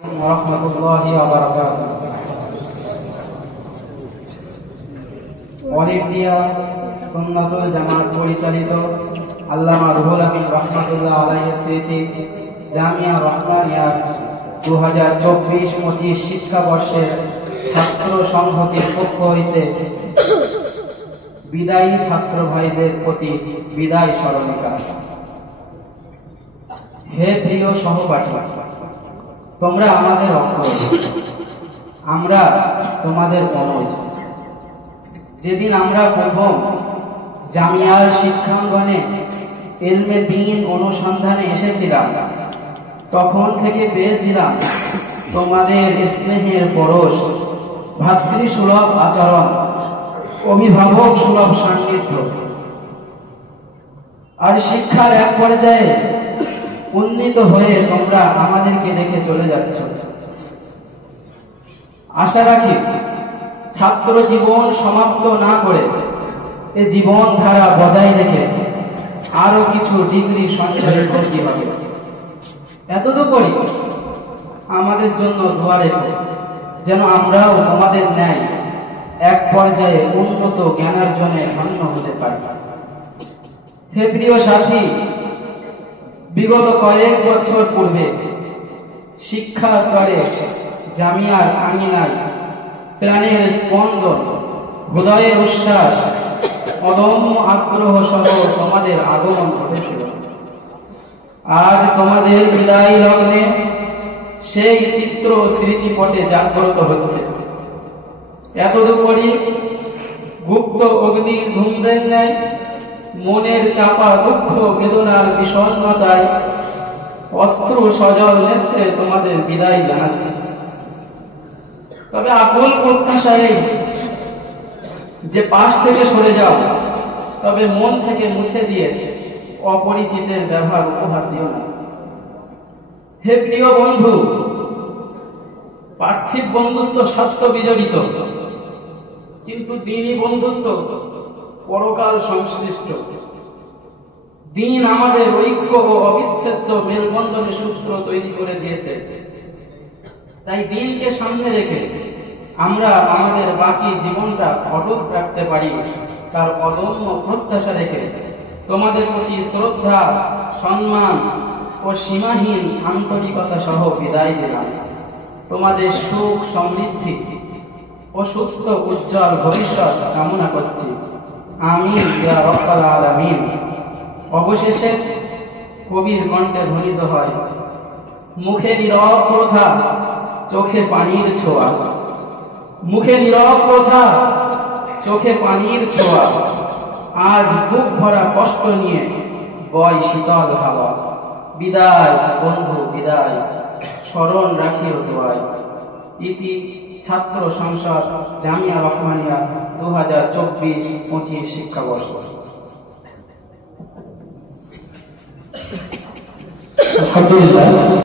ওয়ারাহমাতুল্লাহি ওয়া বারাকাতুহু। অলিম্পিয়া সুন্নাতুল জামাত পরিচালিত আল্লামা রুহুল আমিন রাহমাতুল্লাহ আলাইহি স্মৃতি জামিয়া রহমানিয়া 2024-25 শিক্ষাবর্ষের ছাত্র সংহতির পক্ষ হইতে বিদায়ী ছাত্র ভাইদের প্রতি বিদায় স্মরণিকা। হে প্রিয় সহপাঠী, তোমরা আমাদের অগ্রজ, আমরা তোমাদের অনুজ। যেদিন আমরা প্রথম জামিয়ার শিক্ষাঙ্গনে ইলমে দ্বীন অনুসন্ধানে এসেছিলাম, তখন থেকে পেয়েছিলাম তোমাদের স্নেহের পরশ, ভাতৃসুলভ আচরণ, অভিভাবক সুলভ সান্নিধ্য। আর শিক্ষার এক পর্যায়ে উন্নীত হয়ে তোমরা আমাদেরকে রেখে চলে যাচ্ছ। আশা রাখি ছাত্র জীবন সমাপ্ত না করে এ জীবন ধারা বজায় রেখে আরো কিছু ডিগ্রি সঞ্চয় করতে হবে। এতটুকুই আমাদের জন্য দোয়া রেখো, যেন আমরাও তোমাদের ন্যায় এক পর্যায়ে উন্নত জ্ঞানার্জনে ধন্য হতে পারি। হে প্রিয় সাথী, বিগত কয়েক বছর পূর্বে শিক্ষার তরে জামিয়ার আঙিনায় প্রাণের স্পন্দন, হৃদয়ের উচ্ছ্বাস, অদম্য আগ্রহ সহ তোমাদের আগমন ঘটেছিল। আজ তোমাদের বিদায় লগ্নে সেই চিত্র স্মৃতিপটে জাগ্রত হচ্ছে। এতদুপরি গুপ্ত অগ্নির ধূম্রের ন্যায় মনের চাপা দুঃখ বেদনার বিষণ্ণতায় অস্ত্র সজল নেত্রে তোমাদের বিদায় জানাচ্ছি। তবে আকুল প্রত্যাশা এই যে পাশ থেকে সরে যাও, তবে মন থেকে মুছে দিয়ে অপরিচিতের ব্যবহার উপহার দিও না। হে প্রিয় বন্ধু, পার্থিব বন্ধুত্ব স্বার্থ বিজড়িত, কিন্তু দ্বীনি বন্ধুত্ব পরকাল সংশ্লিষ্ট। দ্বীন আমাদের ঐক্য ও অবিচ্ছেদ্য মেলবন্ধনের সূত্র তৈরি করে দিয়েছে। তাই দ্বীনকে সামনে রেখে আমরা আমাদের বাকি জীবনটা অটুট রাখতে পারি, তার অদম্য প্রত্যাশা রেখে তোমাদের প্রতি শ্রদ্ধা, সম্মান ও সীমাহীন আন্তরিকতা সহ বিদায় দিলাম। তোমাদের সুখ, সমৃদ্ধি ও সুস্থ উজ্জ্বল ভবিষ্যৎ কামনা করছি। আমিন ইয়া রাব্বাল আলামিন। অবশেষে কবির কণ্ঠে ধ্বনিত হয়, মুখে নীরব প্রথা, চোখে পানির ছোঁয়া। মুখে নীরব প্রথা, চোখে পানির ছোঁয়া। আজ বুক ভরা কষ্ট নিয়ে বয় শীতল হাওয়া। বিদায় বন্ধু, বিদায়, স্মরণ রাখিও দোয়ায়। ইতি ছাত্র সংসদ জামিয়া রহমানিয়া 2024-25 শিক্ষাবর্ষ। আলহামদুলিল্লাহ।